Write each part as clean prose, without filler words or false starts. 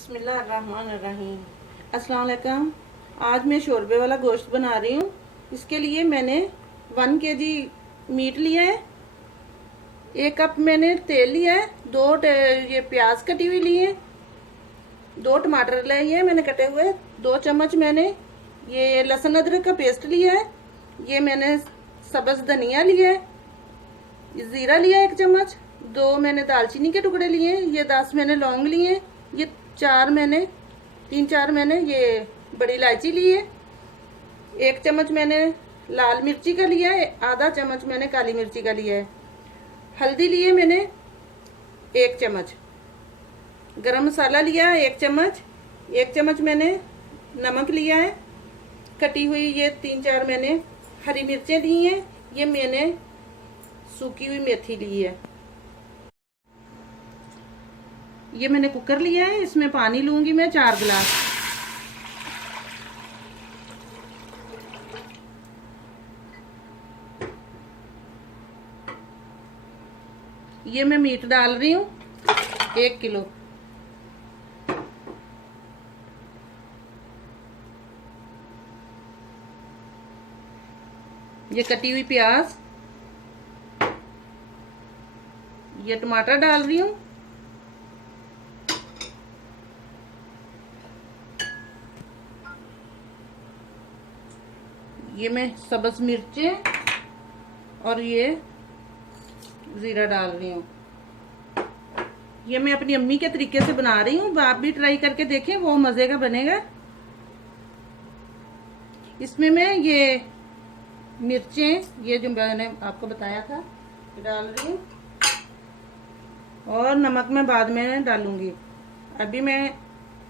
बिस्मिल्लाहिर्रहमानिर्रहीम। अस्सलाम वालेकुम। आज मैं शोरबे वाला गोश्त बना रही हूँ। इसके लिए मैंने 1 kg मीट लिया है, 1 कप मैंने तेल लिया है, 2 ये प्याज कटी हुई ली है, 2 टमाटर लिए हैं मैंने कटे हुए, 2 चम्मच मैंने ये लहसुन अदरक का पेस्ट लिया है, ये मैंने सब्ज़ धनिया लिया है, ज़ीरा लिया 1 चम्मच, 2 मैंने दालचीनी के टुकड़े लिए हैं, ये 10 मैंने लौंग लिए हैं, ये 3-4 मैंने ये बड़ी इलायची ली है, 1 चम्मच मैंने लाल मिर्ची का लिया है, आधा चम्मच मैंने काली मिर्ची का लिया है, हल्दी लिए मैंने 1 चम्मच, गरम मसाला लिया 1 चम्मच, 1 चम्मच मैंने नमक लिया है, कटी हुई ये 3-4 मैंने हरी मिर्चें ली हैं, ये मैंने सूखी हुई मेथी ली है। ये मैंने कुकर लिया है, इसमें पानी लूंगी मैं 4 गिलास। ये मैं मीट डाल रही हूँ 1 किलो। ये कटी हुई प्याज, ये टमाटर डाल रही हूँ, ये मैं सब्ज़ मिर्चें और ये ज़ीरा डाल रही हूँ। ये मैं अपनी अम्मी के तरीके से बना रही हूँ, आप भी ट्राई करके देखें, वो मज़े का बनेगा। इसमें मैं ये मिर्चें, ये जो मैंने आपको बताया था, डाल रही हूँ, और नमक मैं बाद में डालूंगी। अभी मैं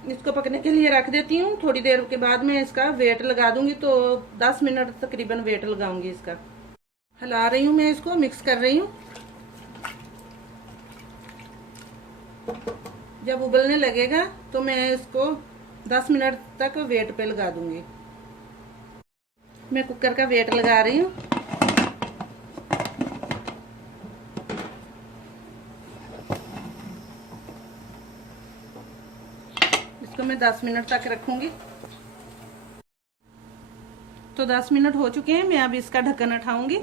इसको पकने के लिए रख देती हूँ, थोड़ी देर के बाद मैं इसका वेट लगा दूंगी, तो 10 मिनट तकरीबन वेट लगाऊंगी इसका। हिला रही हूँ मैं इसको, मिक्स कर रही हूँ। जब उबलने लगेगा तो मैं इसको 10 मिनट तक वेट पे लगा दूंगी। मैं कुकर का वेट लगा रही हूँ। इसको मैं 10 मिनट तक रखूंगी। तो 10 मिनट हो चुके हैं, मैं अब इसका ढक्कन उठाऊंगी।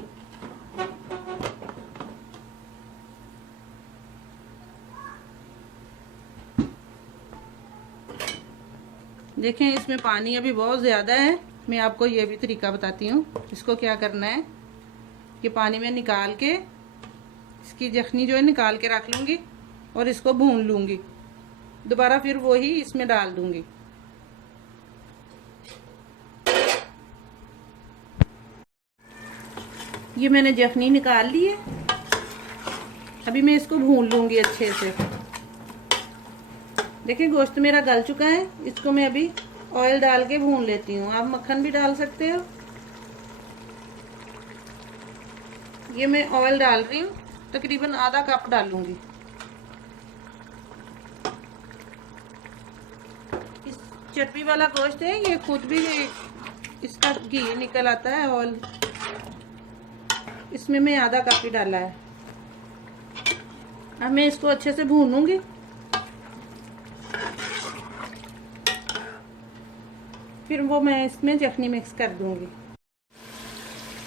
देखें इसमें पानी अभी बहुत ज़्यादा है। मैं आपको ये भी तरीका बताती हूँ, इसको क्या करना है। ये पानी में निकाल के इसकी जखनी जो है निकाल के रख लूँगी और इसको भून लूँगी, दोबारा फिर वही इसमें डाल दूँगी। ये मैंने जखनी निकाल ली है, अभी मैं इसको भून लूँगी अच्छे से। देखिए गोश्त मेरा गल चुका है, इसको मैं अभी ऑयल डाल के भून लेती हूँ। आप मक्खन भी डाल सकते हो। ये मैं ऑयल डाल रही हूँ, तकरीबन आधा कप डालूंगी। इस चर्बी वाला गोश्त है, ये खुद भी इसका घी निकल आता है ऑयल। इसमें मैं आधा कप ही डाला है। अब मैं इसको अच्छे से भूनूंगी। फिर वो मैं इसमें जखनी मिक्स कर दूंगी।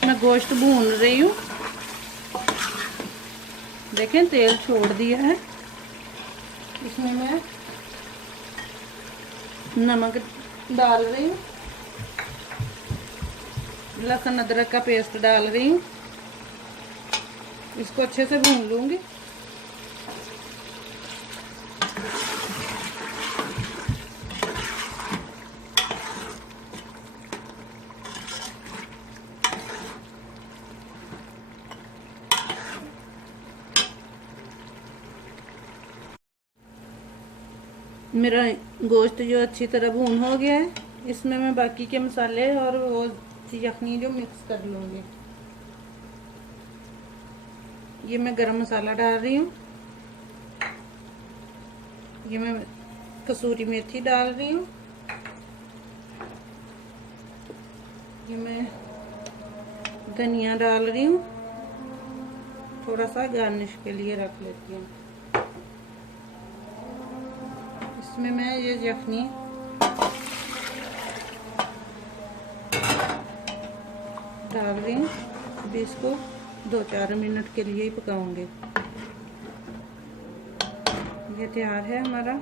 मैं गोश्त भून रही हूँ, देखें तेल छोड़ दिया है। इसमें मैं नमक डाल रही हूँ, लहसुन अदरक का पेस्ट डाल रही हूँ, इसको अच्छे से भून लूंगी। मेरा गोश्त जो अच्छी तरह भून हो गया है, इसमें मैं बाकी के मसाले और वो यखनी जो मिक्स कर लूँगी। ये मैं गरम मसाला डाल रही हूँ, ये मैं कसूरी मेथी डाल रही हूँ, ये मैं धनिया डाल रही हूँ, थोड़ा सा गार्निश के लिए रख लेती हूँ। इसमें मैं ये यखनी डाल रही हूँ। अभी इसको 2-4 मिनट के लिए ही पकाऊंगी। ये तैयार है हमारा।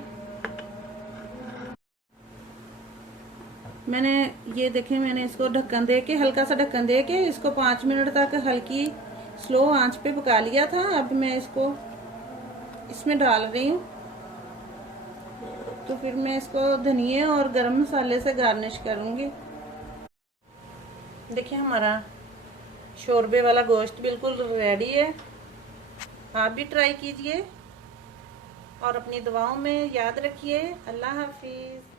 मैंने ये देखें, मैंने इसको ढक्कन दे के, हल्का सा ढक्कन दे के इसको 5 मिनट तक हल्की स्लो आंच पे पका लिया था। अब मैं इसको इसमें डाल रही हूँ। तो फिर मैं इसको धनिए और गरम मसाले से गार्निश करूँगी। देखिए हमारा शोरबे वाला गोश्त बिल्कुल रेडी है। आप भी ट्राई कीजिए और अपनी दुआओं में याद रखिए। अल्लाह हाफिज़।